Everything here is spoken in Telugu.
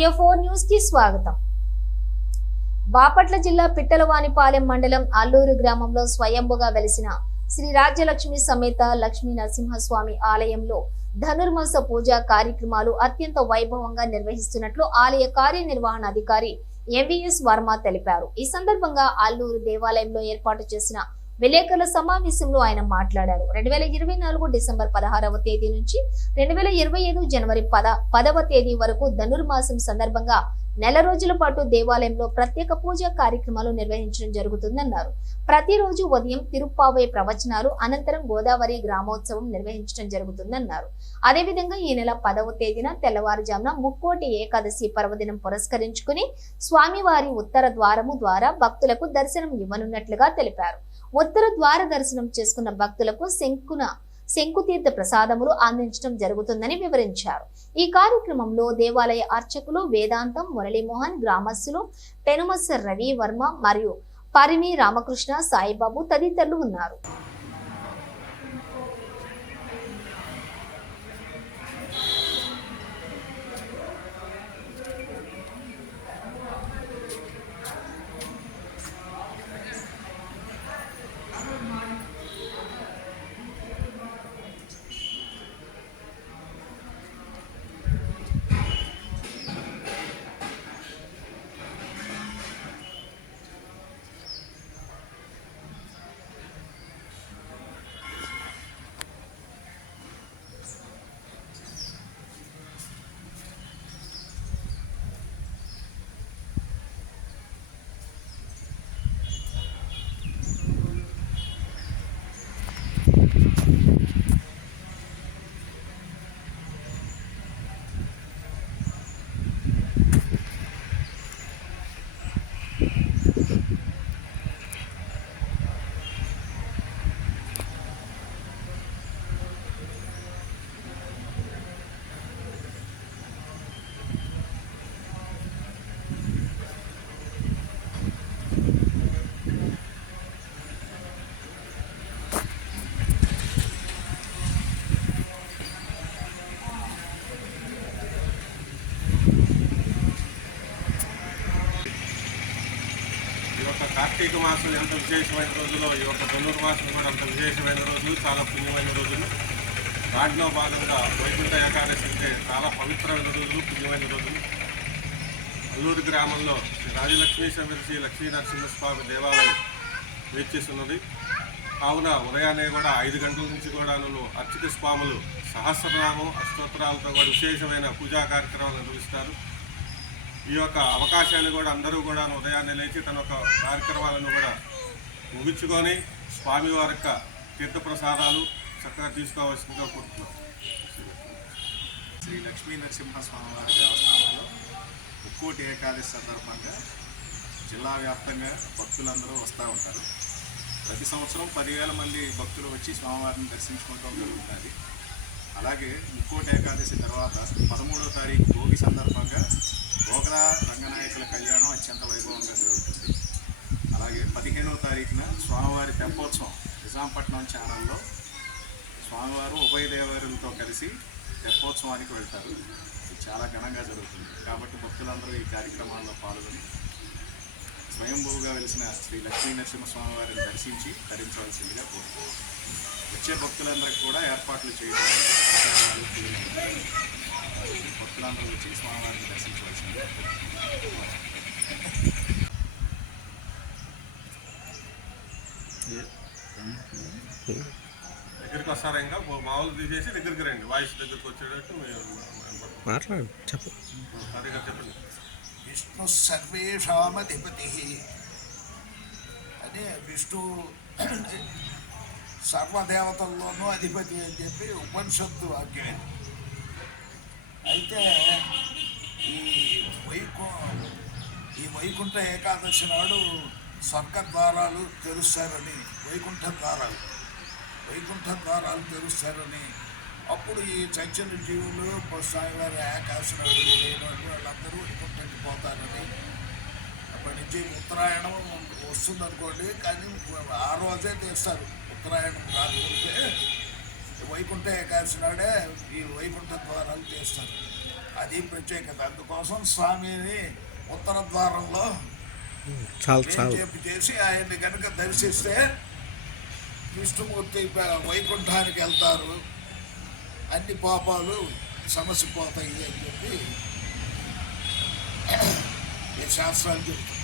మీడియా ఫోర్ న్యూస్కి స్వాగతం. బాపట్ల జిల్లా పిట్టలవానిపాలెం మండలం అల్లూరు గ్రామంలో స్వయంభుగా వెలిసిన శ్రీ రాజ్యలక్ష్మి సమేత లక్ష్మీ నరసింహస్వామి ఆలయంలో ధనుర్మాస పూజా కార్యక్రమాలు అత్యంత వైభవంగా నిర్వహిస్తున్నట్లు ఆలయ కార్యనిర్వహణ అధికారి ఎంవిఎస్ వర్మ తెలిపారు. ఈ సందర్భంగా అల్లూరు దేవాలయంలో ఏర్పాటు చేసిన విలేకరుల సమావేశంలో ఆయన మాట్లాడారు. రెండు వేల ఇరవై నాలుగు డిసెంబర్ పదహారవ తేదీ నుంచి రెండు వేల ఇరవై ఐదు జనవరి పద పదవ తేదీ వరకు ధనుర్మాసం సందర్భంగా నెల రోజుల పాటు దేవాలయంలో ప్రత్యేక పూజా కార్యక్రమాలు నిర్వహించడం జరుగుతుందన్నారు. ప్రతిరోజు ఉదయం తిరుప్పావే ప్రవచనాలు అనంతరం గోదావరి గ్రామోత్సవం నిర్వహించడం జరుగుతుందన్నారు. అదేవిధంగా ఈ నెల పదవ తేదీన తెల్లవారుజామున ముక్కోటి ఏకాదశి పర్వదినం పురస్కరించుకుని స్వామివారి ఉత్తర ద్వారము ద్వారా భక్తులకు దర్శనం ఇవ్వనున్నట్లుగా తెలిపారు. ఉత్తర ద్వార దర్శనం చేసుకున్న భక్తులకు శంకున శంకుతీర్థ ప్రసాదములు అందించడం జరుగుతుందని వివరించారు. ఈ కార్యక్రమంలో దేవాలయ అర్చకులు వేదాంతం మురళీమోహన్ గ్రామస్తులు పెనుమస రవి వర్మ మరియు పరిమి రామకృష్ణ సాయిబాబు తదితరులు ఉన్నారు ఈ యొక్క కార్తీక మాసం ఎంత విశేషమైన రోజులో ఈ యొక్క ధనుర్మాసం కూడా అంత విశేషమైన రోజు చాలా పుణ్యమైన రోజులు. దాంట్లో భాగంగా వైకుంఠ ఏకాదశి అంటే చాలా పవిత్రమైన రోజులు పుణ్యమైన రోజులు. అల్లూరు గ్రామంలో శ్రీ రాజలక్ష్మీ సమీర్షి లక్ష్మీ నరసింహస్వామి దేవాలయం వేచేస్తున్నది కావున ఉదయాన్నే కూడా ఐదు గంటల నుంచి కూడా అర్చిత స్వాములు సహస్రనామం అష్టోత్తరాలతో కూడా విశేషమైన పూజా కార్యక్రమాలు నిర్వహిస్తారు. ఈ యొక్క అవకాశాన్ని కూడా అందరూ కూడా ఉదయాన్నే లేచి తన యొక్క కార్యక్రమాలను కూడా ముగించుకొని స్వామివారి యొక్క తీర్థప్రసాదాలు చక్కగా తీసుకోవాల్సిందిగా కోరుతున్నాం. శ్రీ లక్ష్మీ నరసింహస్వామివారి దేవస్థానంలో ముక్కోటి ఏకాదశి సందర్భంగా జిల్లా వ్యాప్తంగా భక్తులందరూ వస్తూ ఉంటారు. ప్రతి సంవత్సరం పదివేల మంది భక్తులు వచ్చి స్వామివారిని దర్శించుకోవడం జరుగుతుంది. అలాగే ముక్కోటి ఏకాదశి తర్వాత పదమూడో తారీఖు భోగి సందర్భంగా భోగరా రంగనాయకుల కళ్యాణం అత్యంత వైభవంగా జరుగుతుంది. అలాగే పదిహేనవ తారీఖున స్వామివారి తెప్పోత్సవం నిజాంపట్నం ఛానల్లో స్వామివారు ఉభయ దేవరులతో కలిసి తెప్పోత్సవానికి వెళ్తారు. ఇది చాలా ఘనంగా జరుగుతుంది. కాబట్టి భక్తులందరూ ఈ కార్యక్రమాల్లో పాల్గొని స్వయంభూగా వెలిసిన శ్రీ లక్ష్మీ నరసింహస్వామి వారిని దర్శించి ధరించవలసిందిగా కోరుతున్నాం వచ్చే భక్తులందరికీ కూడా ఏర్పాట్లు చేయడం. భక్తులందరూ వచ్చి స్వామివారిని దర్శించవలసిందిగా. దగ్గరికి వస్తారా ఇంకా? మామూలు తీసేసి దగ్గరికి రండి. వాయిస్ దగ్గరికి వచ్చేటట్టు మాట్లాడు చెప్పు. అదిగా చెప్పండి. విష్ణు సర్వేషామధిపతి అదే విష్ణు సర్వదేవతల్లోనూ అధిపతి అని చెప్పి ఉపనిషత్తు వాక్యమే. అయితే ఈ వైకు ఈ వైకుంఠ ఏకాదశి నాడు స్వర్గ ద్వారాలు తెరుస్తారని వైకుంఠ ద్వారాలు వైకుంఠ ద్వారాలు తెరుస్తారని అప్పుడు ఈ చైతన్య జీవులు లేని వాళ్ళు వాళ్ళందరూ వైకుంఠానికి పోతారని. అప్పటి నుంచి ఉత్తరాయణం వస్తుంది అనుకోండి కానీ ఆ రోజే తీస్తారు. ఉత్తరాయణం కాకపోతే వైకుంఠ ఏకాదశి నాడే ఈ వైకుంఠ ద్వారాలు తీస్తారు. అది ప్రత్యేకత. అందుకోసం స్వామిని ఉత్తర ద్వారంలో చెప్పి చేసి ఆయన్ని కనుక దర్శిస్తే విష్ణుమూర్తి వైకుంఠానికి వెళ్తారు. అన్ని పాపాలు సమస్య పోతాయి అని చెప్పి ఈ శాస్త్రాలు చెప్తాయి